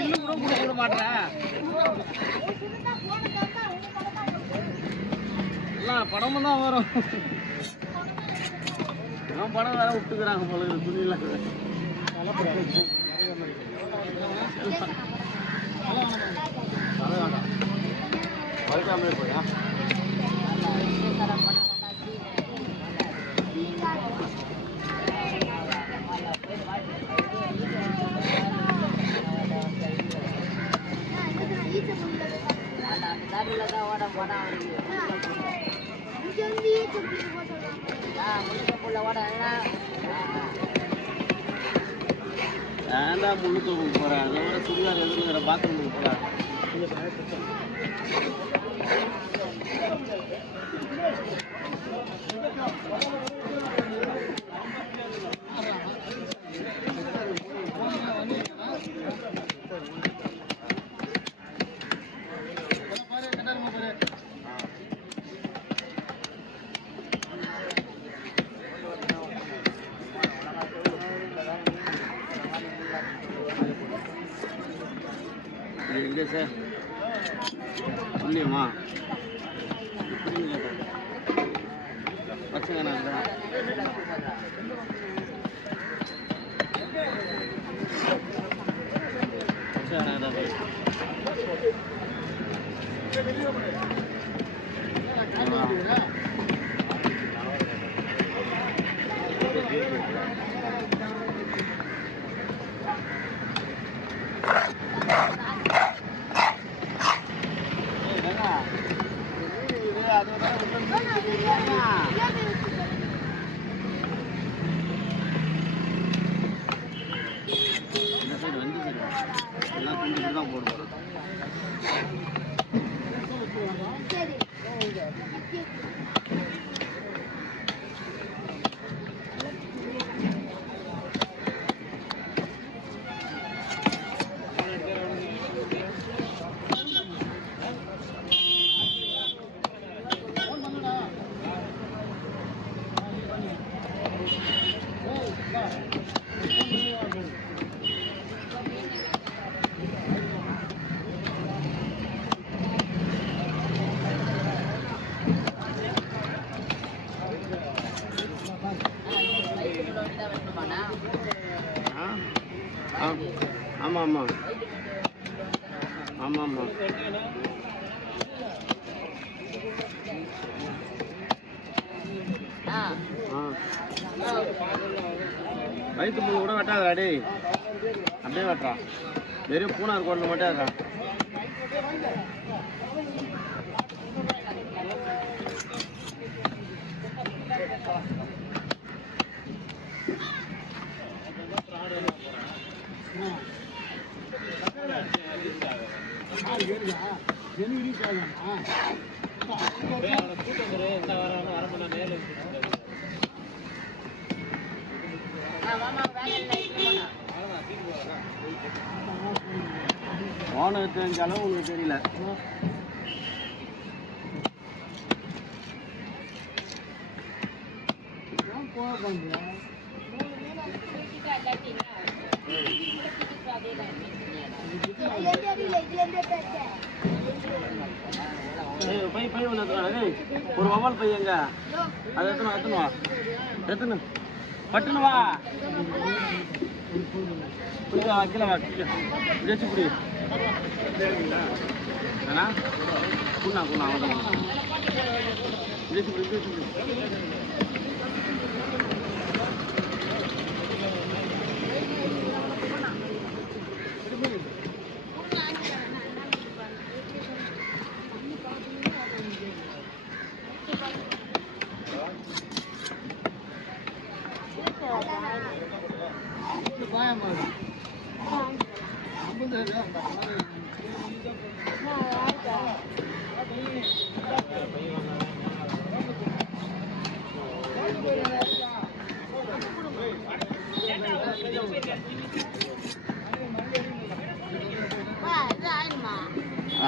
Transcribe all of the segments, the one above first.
இன்னும் கூட கொடுக்க மாட்டேன். எல்லாம் படமும் தான் வரும். படம் வேற விட்டுக்கிறாங்க போல துணியில. போயா ஏன்டா முன்னுக்கு போறேன். அதோட சுடிதார் எதிர்க்கிற பாத்ரூமுக்கு போறேன். எங்கே சார் இல்லையம்மா பச்சைங்கண்ணா தான் போடுவோம். ஆமாம் ஆமாம் ஆமாம் ஆமாம் வயிற்று முழு கூட வெட்டாதா டே, அப்படியே வெட்டுறான். வெறும் பூனார் கோட்டில் மட்டும் இருக்கான். ஓனர் தெரிஞ்சாலும் உங்களுக்கு தெரியல. பை ஒன்று ஒரு வவால் பை எங்க அது எத்தனை எத்தனை பட்டுன்னு வா கீழே வா வச்சு புடி ஏன்னா குண்ணா அவ்வளோதான் வச்சு புடி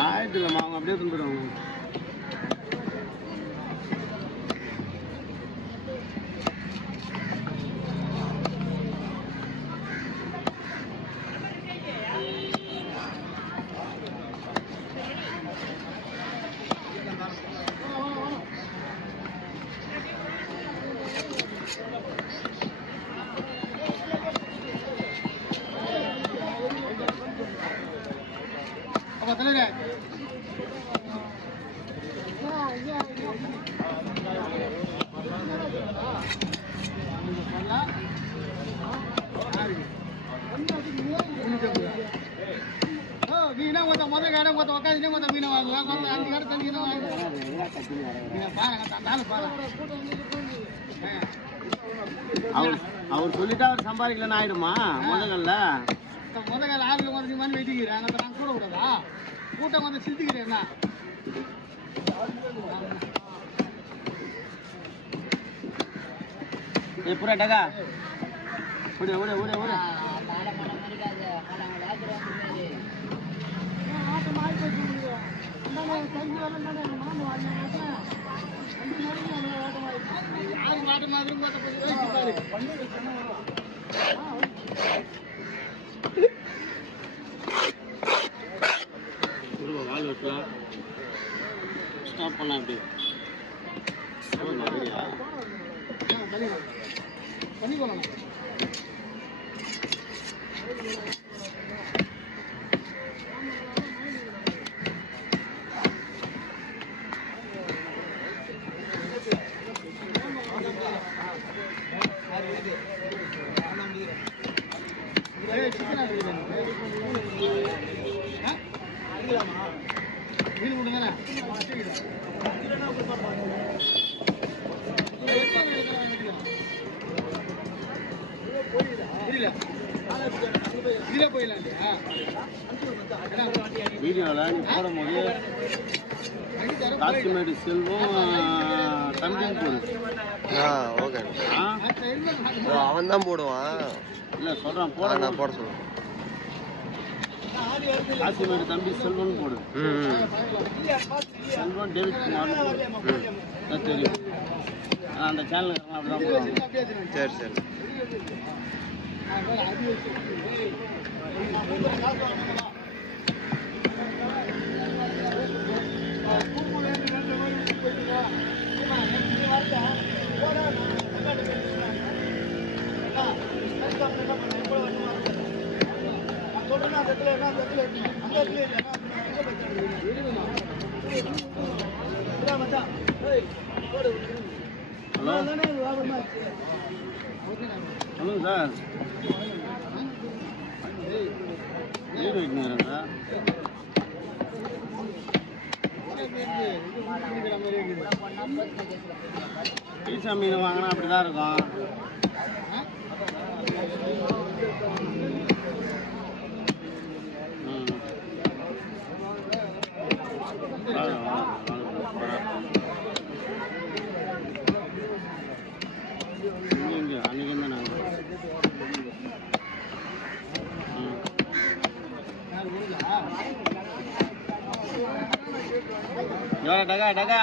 ஆயிடுச்சுலம்மா, அவங்க அப்படியே தந்துடுவாங்க. நீனா மொத்த முதல் கடை மொத்த உட்காந்து மொத்த மீனை வாங்குவேன் மொத்த 5 கடை தண்ணி வாங்குவேன் அவர் சொல்லிட்டா அவர் சம்பாதிக்கலன்னு ஆயிடுமா முதல்ல ஆளுங்க வந்து மண் வெட்டிக்கிறேன் நான் கூட கூடாதா கூட்டம் வந்து சிந்திக்கிறேன் पूरा डगा उड़े उड़े उड़े उड़े स्टॉप பண்ணா அப்படி பண்ணிக்கோங்க மீன் மட்டும் தானே வீடியோல நீ போடும்போது காசிமேடு செல்வம் தம்பியும் போடு. ஓகே அவன் தான் போடுவான். இல்லை சொல்கிறான் போட நான் போட சொல்லுவேன். காசிமேடு தம்பி செல்வம் போடு. செல்வம் டேவிட் குமார் தெரியும். அந்த சேனலுக்கு அப்படிதான் போடுவாங்க. சரி சரி ஹலோ சொல்லுங்க சார் வீடு வைக்கணுங்க பீசா மீன் வாங்கினா அப்படிதான் இருக்கும். அன்னைக்கு தான் நாங்கள் டகா டகா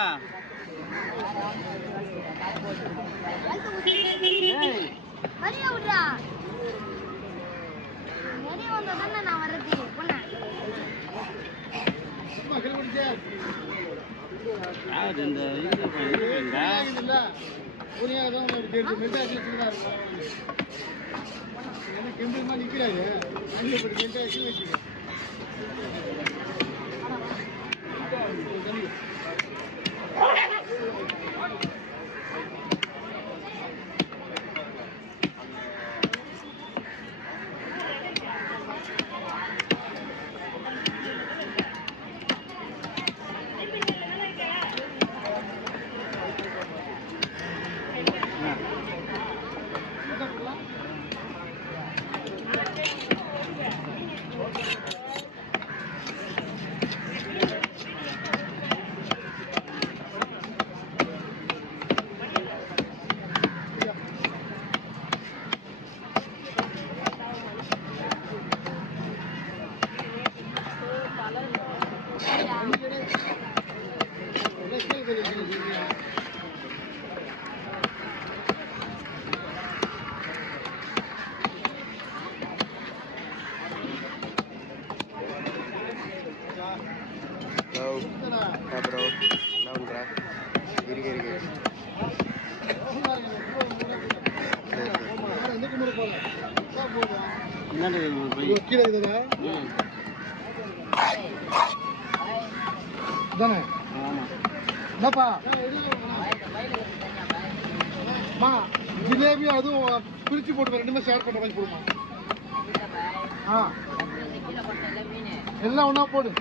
நிக்கிறாரு bro naundra irige என்னது கீழே இருக்குதா தானே ஆமாம். என்னப்பா மா ஜிலேபி அதுவும் பிரிச்சு போட்டு ரெண்டுமே ஷேர் பண்ண மாதிரி போடுமா. எல்லாம் ஒன்றா போடு,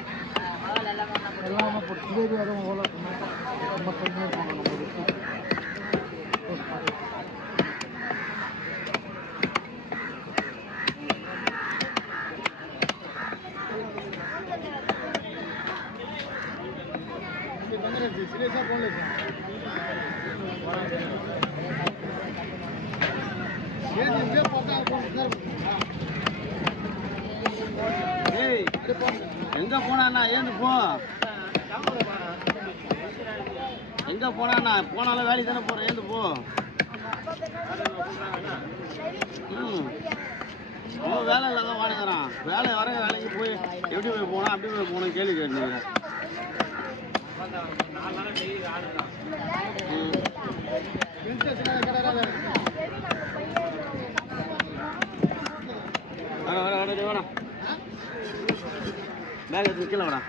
எல்லாம் ஒன்றா போடு. ஜிலேபி அதுவும் ஓலை ரொம்ப கம்மியாக போகணும் நம்ம. சீரியஸாக போடல ஏய் எங்கே போனாண்ணா ஏந்து போ. எங்கே போனாண்ணா போனாலும் வேலைக்கு தானே போகிறேன் ஏந்து போ. அவன் வேலை இல்லாத வாடகைறான். வேலை வர வேலைக்கு போய் எப்படி போய் போனா அப்படி போய் போகணும் கேள்வி கேட்டீங்க. வேணா பேக் எடுத்து கீழே வேணா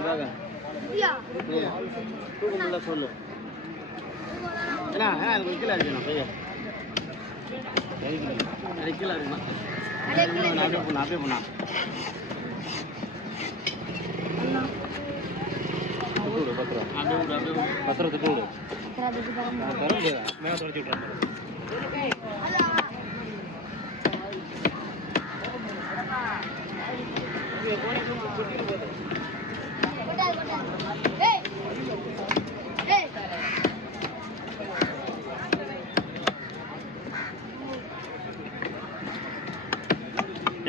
பேக தூக்க முடியல சொல்லு. ஏன்னா அது கீழே இருக்கணும் பையன் கீழே இருக்கணும். அப்படியே பண்ணா அப்படியே பண்ணா பத்திரத்துக்கு மேலே தொடச்சி விட்றாங்க.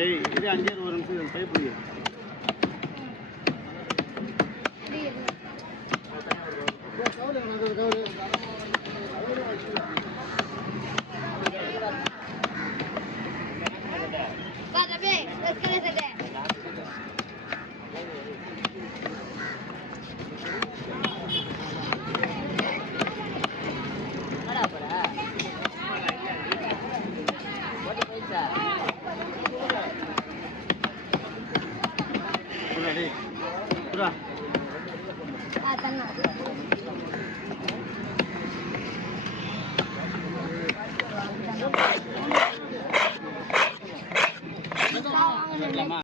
ஏய் இது 5 ஒரு நிமிஷம் பைப் புரியுது.